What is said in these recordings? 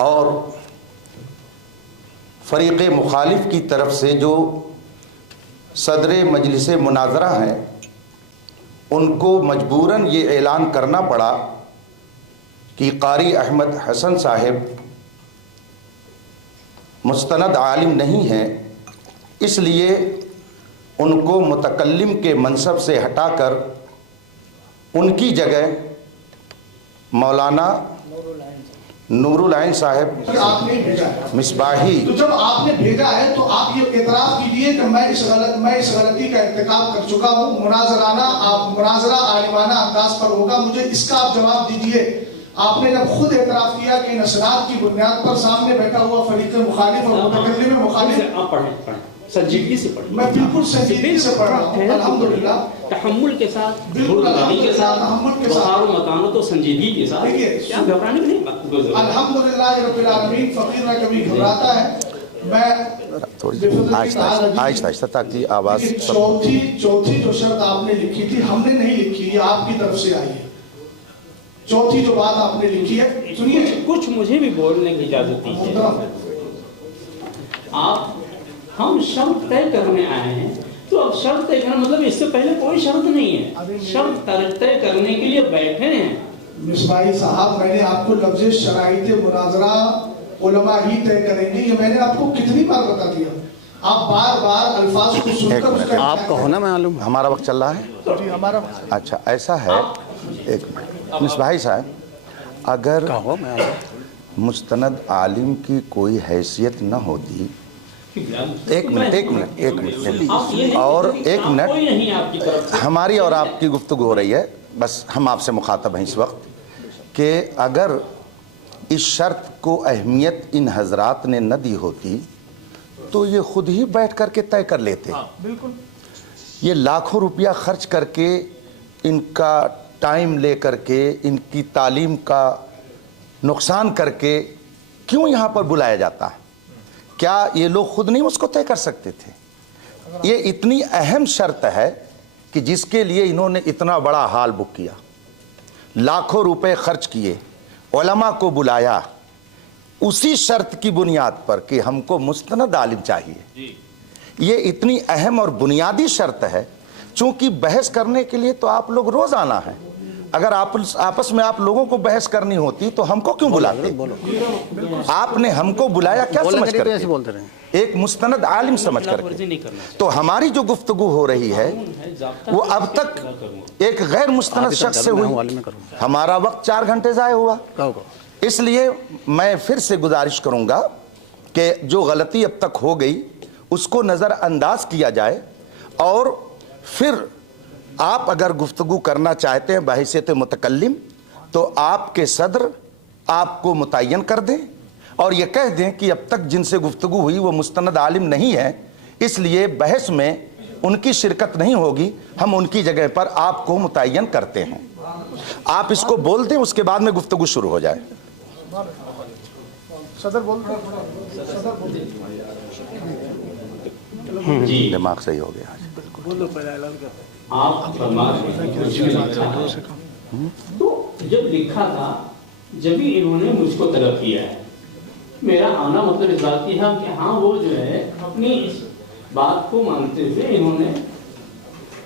اور فریق مخالف کی طرف سے جو صدر مجلس مناظرہ ہیں ان کو مجبوراً یہ اعلان کرنا پڑا کہ قاری احمد حسن صاحب مستند عالم نہیں ہیں، اس لیے ان کو متکلم کے منصب سے ہٹا کر ان کی جگہ مولانا نور العین صاحب مصباحی۔ تو جب آپ نے بھیجا ہے تو آپ یہ اعتراف کیجئے کہ میں اس غلطی کا ارتکاب کر چکا ہوں، مناظرہ عالمانہ انداز پر ہوگا، مجھے اس کا آپ جواب دیجئے۔ آپ نے جب خود اعتراف کیا کہ ان اسناد کی بنیاد پر سامنے بیٹھا ہوا فریق مخالف اور متکلم مخالف، آپ پڑھیں سنجیدگی سے پڑھیں۔ میں بالکل سنجیدگی سے پڑھ رہا ہوں، الحمدللہ تحمل کے ساتھ، بالکل کے ساتھ، تحمل کے وقار و ساتھ، متانت و سنجیدگی کے ساتھ۔ دیکھیے گھبرانے کی نہیں، الحمدللہ رب العالمین، فقیر نہ کبھی گھبراتا ہے۔ میں آہستہ تاکہ آواز چوتھی جو شرط آپ نے لکھی تھی ہم نے نہیں لکھی، یہ آپ کی طرف سے آئی ہے۔ چوتھی جو بات آپ نے لکھی ہے، سنیے، کچھ مجھے بھی بولنے کی اجازت دیجیے۔ ہم شرط طے کرنے آئے ہیں، تو اب شرط طے کرنا مطلب اس سے پہلے کوئی شرط نہیں ہے، شرط طے کرنے کے لیے بیٹھے ہیں۔ مصباحی صاحب، میں نے آپ کو لفظ شرائط مناظرہ علماء ہی طے کریں گے، یہ میں نے آپ کو کتنی بار بتا دیا، آپ بار بار الفاظ کو سن کر آپ کو ہونا معلوم، ہمارا وقت چل رہا ہے۔ اچھا ایسا ہے، ایک منٹ مصباحی صاحب، اگر مستند عالم کی کوئی حیثیت نہ ہوتی، ایک منٹ اور ایک منٹ، ہماری اور آپ کی گفتگو ہو رہی ہے، بس ہم آپ سے مخاطب ہیں اس وقت، کہ اگر اس شرط کو اہمیت ان حضرات نے نہ دی ہوتی تو یہ خود ہی بیٹھ کر کے طے کر لیتے۔ یہ لاکھوں روپیہ خرچ کر کے، ان کا ٹائم لے کر کے، ان کی تعلیم کا نقصان کر کے کیوں یہاں پر بلایا جاتا ہے؟ کیا یہ لوگ خود نہیں اس کو طے کر سکتے تھے؟ یہ اتنی اہم شرط ہے کہ جس کے لیے انہوں نے اتنا بڑا ہال بک کیا، لاکھوں روپے خرچ کیے، علماء کو بلایا، اسی شرط کی بنیاد پر کہ ہم کو مستند عالم چاہیے۔ یہ اتنی اہم اور بنیادی شرط ہے، چونکہ بحث کرنے کے لیے تو آپ لوگ روز آنا ہے، اگر آپس میں آپ لوگوں کو بحث کرنی ہوتی تو ہم کو کیوں بلاتے؟ آپ نے ہم کو بلایا کیا سمجھ کر کے؟ ایک مستند عالم سمجھ کر کے۔ تو ہماری جو گفتگو ہو رہی ہے وہ اب تک ایک غیر مستند شخص سے ہوئی، ہمارا وقت 4 گھنٹے ضائع ہوا۔ اس لیے میں پھر سے گزارش کروں گا کہ جو غلطی اب تک ہو گئی اس کو نظر انداز کیا جائے، اور پھر آپ اگر گفتگو کرنا چاہتے ہیں بحیثیت متکلم تو آپ کے صدر آپ کو متعین کر دیں اور یہ کہہ دیں کہ اب تک جن سے گفتگو ہوئی وہ مستند عالم نہیں ہے، اس لیے بحث میں ان کی شرکت نہیں ہوگی، ہم ان کی جگہ پر آپ کو متعین کرتے ہیں۔ آپ اس کو بول دیں، اس کے بعد میں گفتگو شروع ہو جائے۔ صدر بول جی دماغ صحیح ہو گیا۔ آپ تو جب لکھا تھا، جب ہی انہوں نے مجھ کو طلب کیا ہے، میرا آنا مطلب اس بات کی تھا کہ ہاں وہ جو ہے اپنی اس بات کو مانتے ہوئے انہوں نے،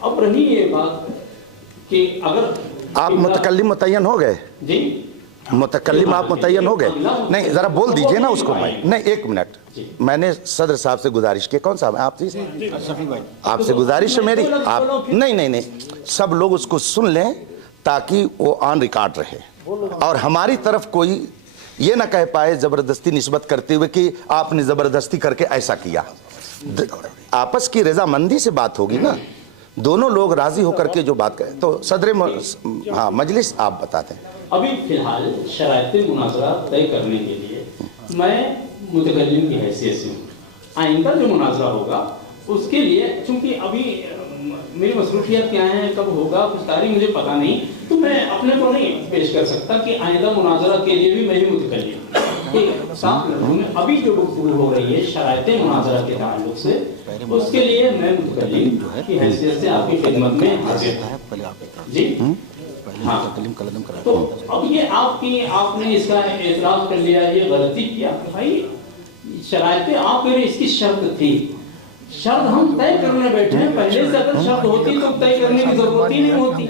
اب رہی یہ بات کہ اگر آپ متکلم متعین ہو گئے؟ جی متکلم آپ متعین ہو گئے؟ نہیں ذرا بول دیجئے نا اس کو۔ نہیں ایک منٹ، میں نے صدر صاحب سے گزارش کی، کون صاحب آپ آپ سے گزارش ہے میری، آپ نہیں سب لوگ اس کو سن لیں تاکہ وہ آن ریکارڈ رہے، اور ہماری طرف کوئی یہ نہ کہہ پائے زبردستی نسبت کرتے ہوئے کہ آپ نے زبردستی کر کے ایسا کیا۔ آپس کی رضامندی سے بات ہوگی نا، دونوں لوگ راضی ہو کر کے جو بات کریں۔ تو صدر مجلس آپ بتاتے ہیں۔ ابھی فی الحال شرائط مناظرہ طے کرنے کے لیے میں متکلم کی حیثیت سے ہوں، آئندہ جو مناظرہ ہوگا اس کے لیے چونکہ ابھی میری مصروفیات کیا ہیں، کب ہوگا کچھ تاریخ مجھے پتہ نہیں، تو میں اپنے کو نہیں پیش کر سکتا کہ آئندہ مناظرہ کے لیے بھی میں ہی متکلم صاف لفظوں میں ابھی جو گفتگو ہو رہی ہے شرائط مناظرہ کے تعلق سے، اس کے لیے میں متکلم کی حیثیت سے آپ کی خدمت میں حاضر ہوں۔ جی हाँ, तो अब ये आपने इसका एतराज कर लिया, ये गलती किया। भाई शरायतें आप कह रहे इसकी शर्त थी, शर्त हम तय करने बैठे हैं। पहले से अगर शर्त होती तो तय करने की जरूरत ही नहीं होती,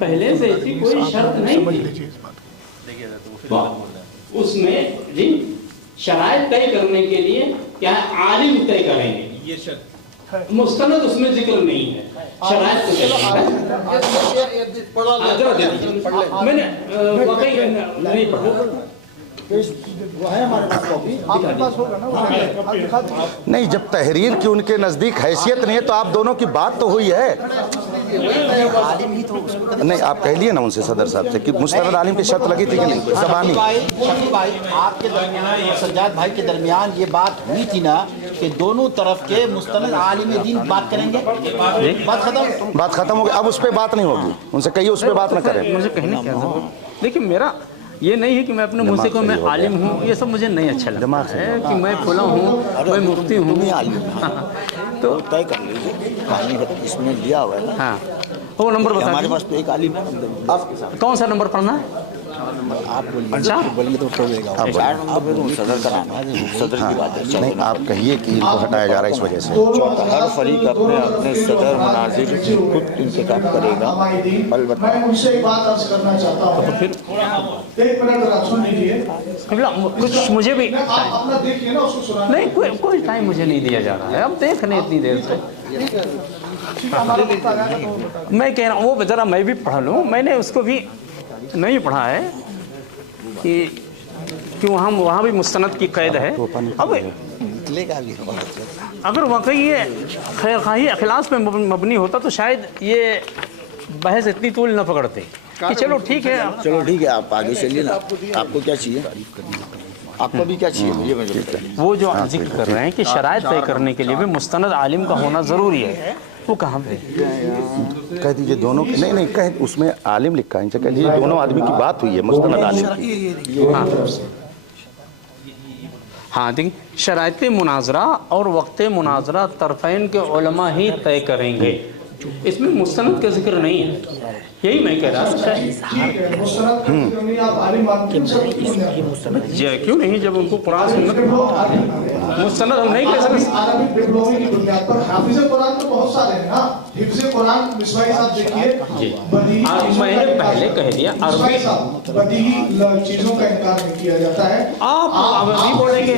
पहले से ऐसी कोई शर्त नहीं थी। उसमें जिन शरायत तय करने के लिए क्या है, आलिम तय करेंगे, ये शर्त मुस्तनद उसमें जिक्र नहीं है। शरायत मैंने वाकई नहीं पढ़ा, नहीं, जब तहरीर की उनके नज़दीक हैसियत नहीं है तो आप दोनों की बात तो हुई है। नहीं, आप कह लिए ना उनसे सदर साहब से कि मुस्तनद आलिम की शर्त लगी थी कि नहीं, ज़बानी। शफी भाई आपके दरमियान और सज्जाद भाई के दरमियान ये बात हुई थी ना कि दोनों तरफ के मुस्तनद आलिम दीन बात करेंगे, बात खत्म हो गई, अब उस पर बात नहीं होगी। उनसे कहिए उस पर बात ना करें। मुझे कहने क्या जरूरत। देखिए मेरा ये नहीं है कि मैं अपने मुंह से कहूँ मैं आलिम हूँ, ये सब मुझे नहीं अच्छा लगता है कि मैं फुला हूँ, मैं मुफ्ती हूँ। तो तय कर लीजिए, इसमें दिया हुआ है ना। हाँ, वो नंबर बता हमारे पास तो एक आलिम है। आप कौन सा नंबर पढ़ना है? आप बोलेंगे तो हो जाएगा। 4 नंबर पे तो सदर का नाम है, सदर की बात है। नहीं, आप कहिए कि इनको हटाया जा रहा है इस वजह से। हर फरीक अपने अपने सदर मुनाजिर खुद इंतखाब करेगा। मैं उनसे एक बात अर्ज करना चाहता हूँ, तो फिर एक मिनट जरा सुन लीजिए। कुछ मुझे भी आप अपना देखिए ना, उसको सुनाना। नहीं, कोई टाइम मुझे नहीं दिया जा रहा है, अब देख रहे इतनी देर से। मैं कह रहा हूँ वो जरा मैं भी पढ़ लूँ, मैंने उसको भी नहीं पढ़ा है कि वहाँ भी मुस्तनद की कैद है। अब अगर वाकई ये खैर खाही अखलास पे मबनी होता तो शायद ये बहस इतनी तूल न पकड़ते कि चलो ठीक है, आप आगे चलिए ना। आपको क्या चाहिए, आपको भी क्या चाहिए मुझे? वो जो जिक्र कर रहे हैं कि शरायत तय करने के लिए भी मुस्तनद आलिम का होना ज़रूरी है, वो कहाँ पे? कह दीजिए दोनों की। नहीं, कह उसमें आलिम लिखा है, इनसे कह दीजिए दोनों आदमी की बात हुई है मुस्तनद आलिम की। हाँ, देखिए शरायत मुनाजरा और वक्त मुनाजरा तरफ़ैन के उलमा ही तय करेंगे, इसमें मुस्तनद का जिक्र नहीं है। यही मैं कह रहा था। क्यों नहीं, जब उनको कुरान सुन्नत मुस्तनद हम नहीं कह सकते। अरबिक डिप्लोमे की बुनियाद पर हाफिज़ कुरान तो बहुत सारे हैं ना। हिफ्ज़ कुरान मिसबाही साहब देखिए, मैंने पहले कह दिया अरबी बदीही चीजों का इनकार नहीं किया जाता है। आप अभी बोलेंगे,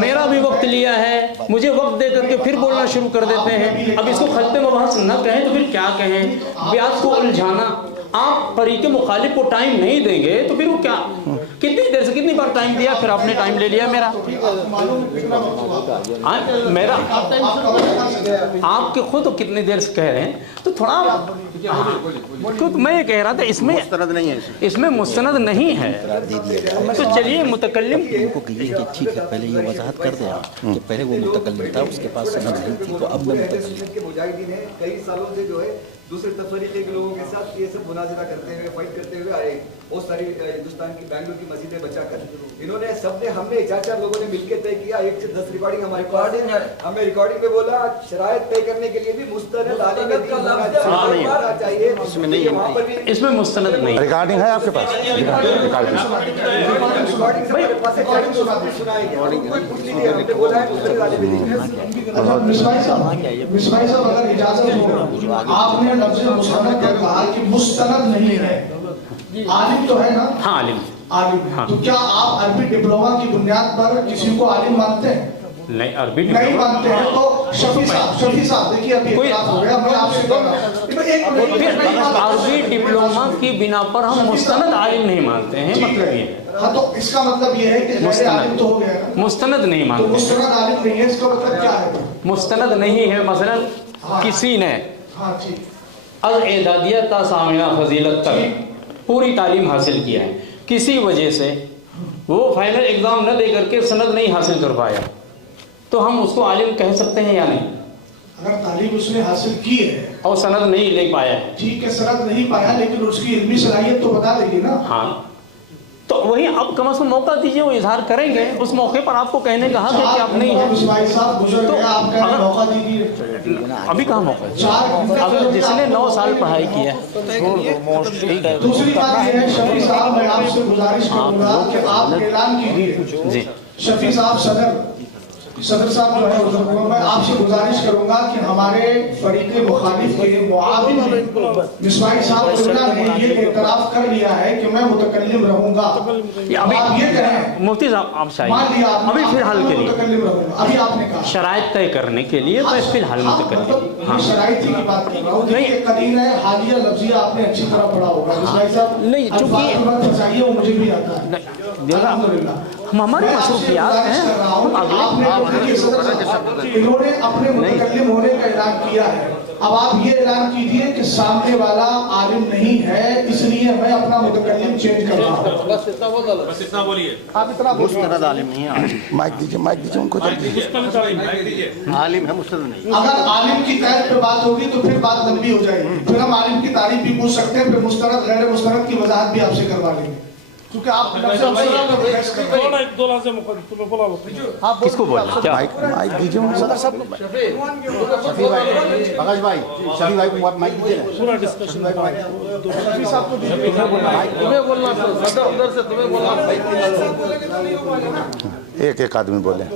मेरा भी वक्त लिया है, मुझे वक्त दे करके फिर बोलना शुरू कर देते हैं। अब इसको खत्ते मबहस न कहें तो फिर क्या कहें? ब्याज को उलझाना, आप फरीक़े मुखालिफ को टाइम नहीं देंगे तो फिर वो क्या, कितनी देर से कितनी बार टाइम दिया, फिर आपने टाइम ले लिया मेरा। मेरा आपके खुद कितनी देर से कह रहे हैं, तो थोड़ा खुद मैं ये कह रहा था इसमें मुस्तनद नहीं है, इसमें मुस्तनद नहीं है। तो चलिए मुतकल्लिम उनको कहिए कि ठीक है, पहले ये वजाहत कर दें कि पहले वो मुतकल्लिम था, उसके पास सनद नहीं थी, तो अब मैं मुतकल्लिम। मुजाहिदीन है कई सालों से जो है दूसरे तफरीके के लोगों के साथ ये सब मुनाजरा करते हुए, फाइट करते हुए आए। बहुत सारी हिंदुस्तान की बैंगलोर की मस्जिदें बचाकर इन्होंने सबने, हमने 4 लोगों ने मिलकर तय किया। 1 से 10 रिकॉर्डिंग हमारे पास है। हमें रिकॉर्डिंग में बोला शरायत तय करने के लिए भी मुस्तनद आलिम चाहिए, इसमें नहीं है, इसमें मुस्तनद नहीं। रिकॉर्डिंग है आपके पास? मिसबाही साहब अगर इजाजत हो, आपने लफ्ज़ मुस्तनद कहा कि मुस्तनद नहीं है, आलिम तो है ना? हाँ, आलिम। हाँ। तो क्या आप अरबी डिप्लोमा की बुनियाद पर किसी को आलिम मानते हैं? नहीं, अरबी नहीं मानते हैं तो शफी साहब देखिए अभी इख्तिलाफ हो गया, मैं आपसे कह रहा हूं अरबी डिप्लोमा की बिना पर हम मुस्तनद आलिम नहीं मानते हैं, मतलब ये है। हाँ, तो इसका मतलब ये है कि आलिम तो हो गया ना, मुस्तनद नहीं मानते। तो मुस्तनद आलिम नहीं है, इसका मतलब क्या है? मुस्तनद नहीं है, मसलन किसी ने अल-एदादिया ता सामिया फजीलत तक पूरी तालीम हासिल किया है, किसी वजह से वो फाइनल एग्जाम न दे करके सनद नहीं हासिल कर पाया, तो हम उसको आलिम कह सकते हैं या नहीं? अगर तालीम उसने हासिल की है और सनद नहीं ले पाया है, ठीक है, सनद नहीं पाया, लेकिन उसकी इल्मी सलाहियत तो बता देगी ना। हाँ, तो तो वही अब कम से कम मौका दीजिए, वो इजहार करेंगे, उस मौके पर आपको कहने का हक है कि आप नहीं हैं। तो अभी कहाँ मौका है? अगर जिसने 9 साल पढ़ाई की है। दूसरी बात ये है शफी साहब, मैं आपसे गुजारिश करूंगा कि आप ऐलान कीजिए। जी शफी साहब, सदर साहब जो है, मैं आपसे गुजारिश करूंगा कि हमारे फरीक़े मुखालिफ के मुआविन मिसबाही साहब ने ये एतराफ़ कर लिया है कि मैं मुतकल्लिम रहूंगा। आप ये कहें मुफ्ती साहब, आप शायद अभी फिलहाल के लिए अभी आपने कहा शराइत तय करने के लिए मैं फिलहाल मुतकल्लिम। हाँ शराइत की बात कर रहा हूँ। नहीं करीना है, हालिया लफ्ज़िया आपने अच्छी तरह पढ़ा होगा मिसबाही साहब। नहीं चूंकि वो मुझे भी आता है। हम हमारे मसरूफियात हैं, इन्होंने अपने मुतकल्लिम होने का ऐलान किया है। अब आप ये ऐलान कीजिए कि सामने वाला आलिम नहीं है, इसलिए मैं अपना मुतकल्लिम चेंज कर रहा हूँ। बस इतना बोलिए। आप इतना मुस्तनद आलिम नहीं है। माइक दीजिए उनको। आलिम है, मुस्तनद नहीं। अगर आलिम की कैद पे बात होगी तो फिर बात लंबी हो जाएगी, फिर हम आलिम की तारीफ भी पूछ सकते हैं, फिर मुस्तनद गैर मुस्तनद की वजाहत भी आपसे करवा लेंगे, क्योंकि आप किसको बोला? क्या माइक दीजिए सदर साहब को, शफी भाई, प्रकाश भाई, शफी भाई को माइक दीजिए ना। पूरा डिस्कशन शफी साहब को दीजिए। तुम्हें बोलना सर, उधर से तुम्हें बोलना। एक आदमी बोले।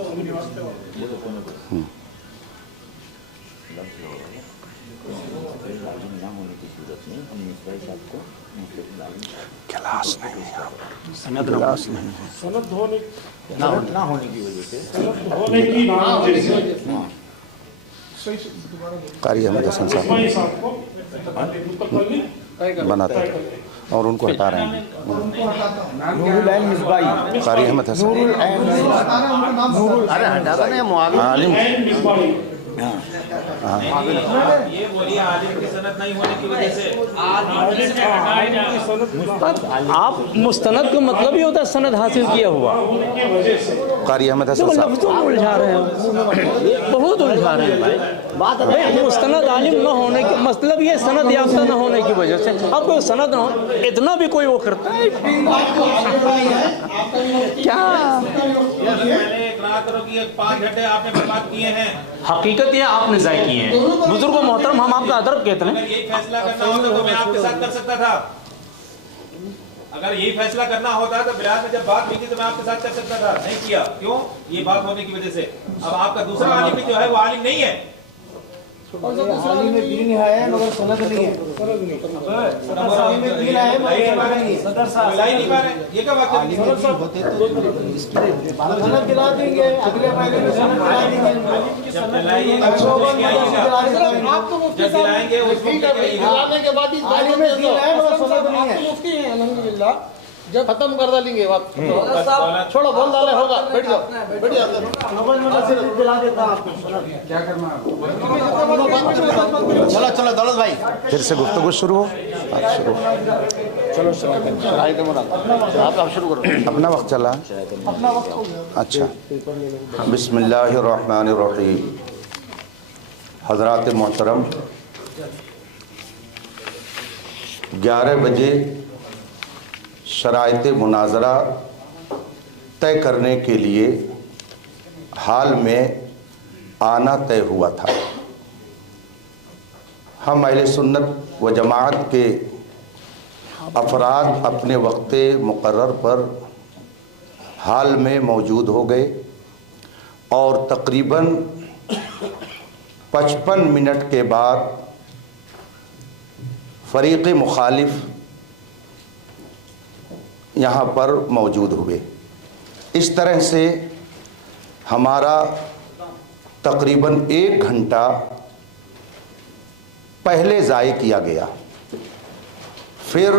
क्लास नहीं है, सनद ना होने की वजह से कारी अहमद हसन साहब बनाते हैं और उनको हटा रहे हैं। कारी अहमद हसन अरे हटा नहीं, मुआविन आलिम। ये बोलिए आलिम की सनद नहीं होने की वजह से आप मुस्तनद का मतलब ही होता है सनद हासिल किया हुआ। कारी अहमद हसन साहब लफ्ज़ों में उलझा रहे हैं, बहुत उलझा रहे हैं भाई। मुस्तनद आलिम न होने के मतलब ये सनद याफ्ता न होने की वजह से। अब कोई सनद न हो, इतना भी कोई वो करता है क्या? पहले इकरार करो कि 5 घंटे आपने बर्बाद किए हैं। हकीकत ये आपने ज़ाय किए हैं। बुजुर्गों मोहतरम, हम आपका अदब कहते हैं। अगर यही फैसला करना होता तो मैं आपके साथ कर सकता था। अगर यही फैसला करना होता तो बिलाल में जब बात हुई थी तो मैं आपके साथ कर सकता था, नहीं किया। क्यों? ये बात होने की वजह से। अब आपका दूसरा आलिम भी जो है वो आलिम नहीं है। आलिम में दीन है मगर सनद नहीं है। आलिम में दीन है मगर सनद नहीं है। सदर साहब लाई नहीं पा रहे, ये क्या बात है? सनद दिला देंगे, अगले महीने में सनद दिला देंगे। जब दिलाइएगा आप तो मुफ्ती जब दिलाएंगे उसको दिलाने के बाद आलिम में दीन है मगर सनद नहीं है। मुफ्ती हैं अल्हम्दुलिल्लाह, जब खत्म कर डालेंगे बात। छोड़ो, बोल डाले होगा, बैठ जाओ, बैठ जाओ। दिला देता आपको क्या करना है। चलो दौलत भाई, फिर से गुफ्तगू शुरू हो। आप शुरू आप शुरू करो। अपना वक्त चला है? अपना वक्त हो गया। अच्छा, बिस्मिल्लाहिर्रहमानिर्रहीम। हज़रात मोहतरम, 11 बजे शराइत मुनाजरा तय करने के लिए हाल में आना तय हुआ था। हम अहले सुन्नत व जमात के अफराद अपने वक्त मुकर्रर पर हाल में मौजूद हो गए और तकरीबन 55 मिनट के बाद फ़रीक़ मुखालिफ यहाँ पर मौजूद हुए। इस तरह से हमारा तकरीबन 1 घंटा पहले ज़ाय किया गया। फिर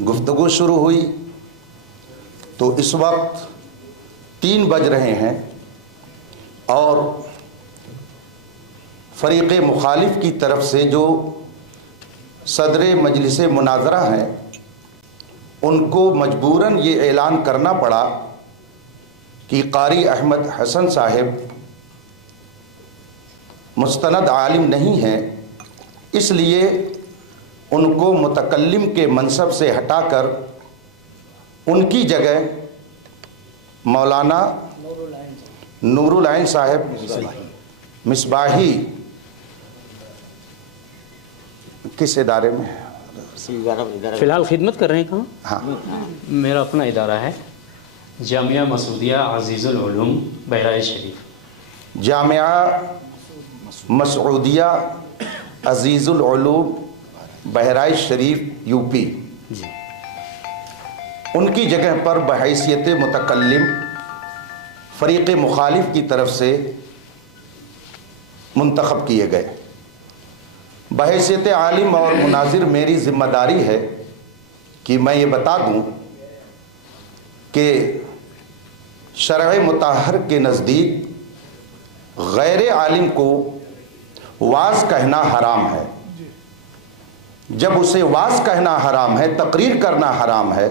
गुफ्तगू शुरू हुई तो इस वक्त 3 बज रहे हैं और फ़रीक़ मुखालिफ की तरफ से जो सदर मजलिस मुनाजरा हैं उनको मजबूरन ये ऐलान करना पड़ा कि कारी अहमद हसन साहिब मुस्तनद आलिम नहीं हैं, इसलिए उनको मुतकल्लिम के मनसब से हटाकर उनकी जगह मौलाना नूरुल आइन साहब मिसबाही किस इदारे में? फिलहाल खिदमत कर रहे हैं कहाँ? हाँ, मेरा अपना इदारा है जामिया मसूदिया अजीज़ुल उलूम बहराइच शरीफ। जामिया मसूदिया अजीज़ुल उलूम बहराइच शरीफ यूपी। उनकी जगह पर बहैसियत मुतकल्लिम फ़रीक़ मुखालिफ की तरफ से मुंतखब किए गए। बहैसियत आलिम और मुनाजिर मेरी ज़िम्मेदारी है कि मैं ये बता दूं कि शरअ मुताहर के नज़दीक गैर आलिम को वाज़ कहना हराम है। जब उसे वाज़ कहना हराम है, तकरीर करना हराम है,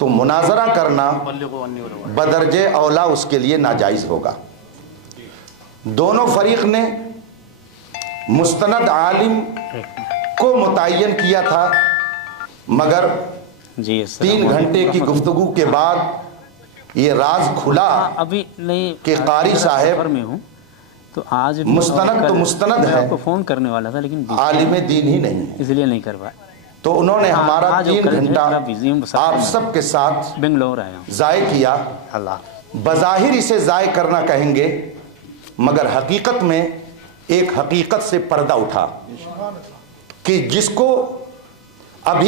तो मुनाजरा करना बदरजे औला उसके लिए नाजायज़ होगा। दोनों फरीक ने मुस्तनद आलिम को मुतय्यन किया था, मगर 3 घंटे की गुफ्तगू के बाद ये राज खुला अभी नहीं कि कारी साहब में हूँ तो आज मुस्तनद तो मुस्तनद है, आपको फोन करने वाला था लेकिन आलिम दीन ही नहीं है, इसलिए नहीं कर पाया। तो उन्होंने हमारा आज 3 घंटा आप सब सब के साथ बेंगलोर आया हूँ। ज़ाय किया। अल्लाह बज़ाहिर इसे ज़ाय करना कहेंगे, मगर हकीकत में एक हकीकत से पर्दा उठा कि जिसको अभी